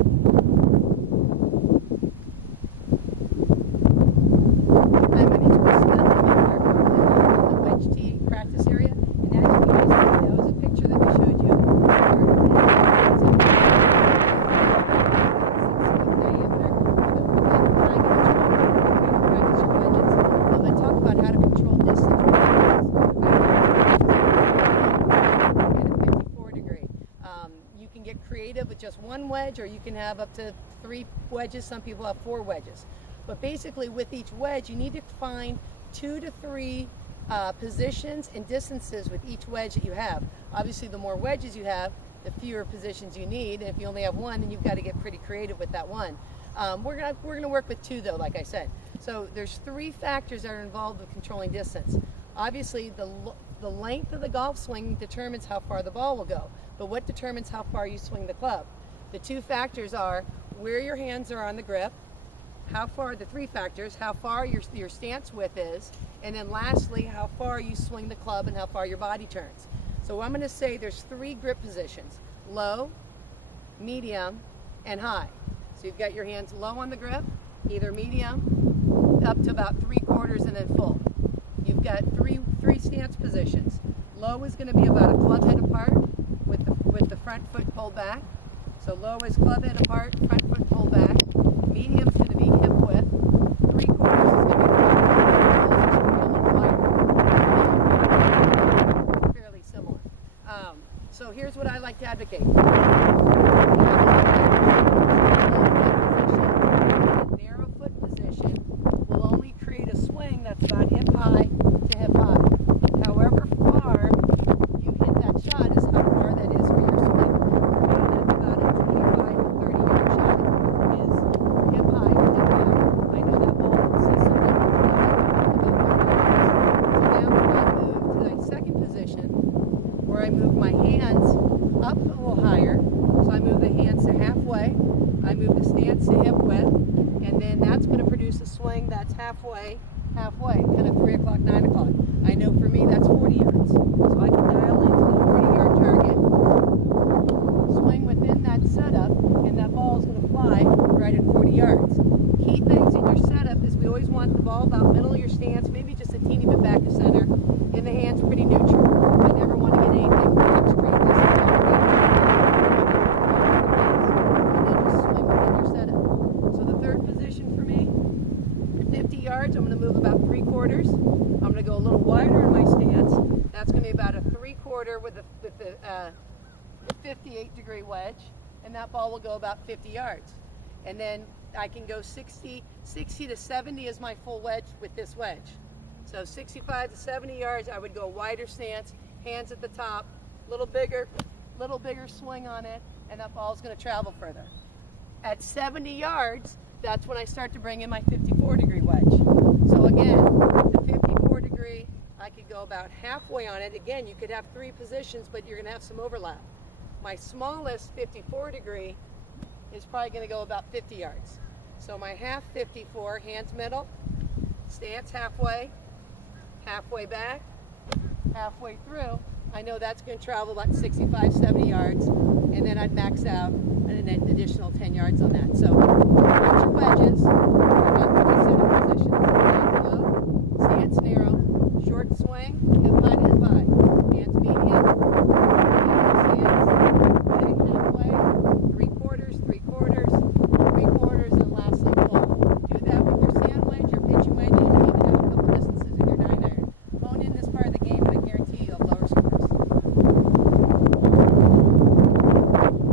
I'm at the Wedge Tee practice area, and as you can see, that was a picture that we showed you. I'm going to talk about how to control distance. At a 54 degree. You can get creative with just one wedge, or you can have up to 3 wedges. Some people have 4 wedges. But basically with each wedge, you need to find 2 to 3 positions and distances with each wedge that you have. Obviously, the more wedges you have, the fewer positions you need. And if you only have one, then you've got to get pretty creative with that one. We're gonna work with 2 though, like I said. So there's 3 factors that are involved with controlling distance. Obviously, the length of the golf swing determines how far the ball will go. But what determines how far you swing the club? The 2 factors are where your hands are on the grip, how far, the 3 factors, how far your stance width is, and then lastly, how far you swing the club and how far your body turns. So I'm going to say there's 3 grip positions: low, medium, and high. So you've got your hands low on the grip, either medium, up to about 3/4 and then full. You've got three stance positions. Low is going to be about a club head apart with the front foot pulled back. So low is club head apart, front foot pulled back. Medium is going to be hip width. 3/4 is going to be a little wider. Fairly similar. So here's what I like to advocate. A narrow foot position will only create a swing that's about hip high to hip high. However far you hit that shot is how far that is for your swing. That's about a 25 to 30 yard shot is hip high to hip high. I know that ball will see something about 30 yards. So now I move to that second position where I move my hands up a little higher. So I move the hands to halfway. I move the stance to hip width. And then that's going to produce a swing that's halfway, kind of 3 o'clock, 9 o'clock. I know for me that's 40 yards. So I can dial into the 40-yard target, swing within that setup, and that ball is going to fly right at 40 yards. Key things in your setup is we always want the ball about middle of your stance, maybe just a teeny bit back to center, and the hands pretty neutral. I never want to get anything extreme. I'm going to move about 3/4. I'm going to go a little wider in my stance. That's going to be about a 3/4 with the 58 degree wedge, and that ball will go about 50 yards. And then I can go 60 to 70 is my full wedge with this wedge. So 65 to 70 yards, I would go wider stance, hands at the top, little bigger swing on it, and that ball is going to travel further. At 70 yards, that's when I start to bring in my 54 degree wedge. So again, the 54 degree, I could go about halfway on it. Again, you could have 3 positions, but you're going to have some overlap. My smallest 54 degree is probably going to go about 50 yards. So my half 54, hands middle, stance halfway, halfway back, halfway through. I know that's going to travel about 65, 70 yards, and then I'd max out an additional 10 yards on that. So get your wedges, setup positions. Hands low, stance narrow, short swing, hip high to hip high. Hands medium,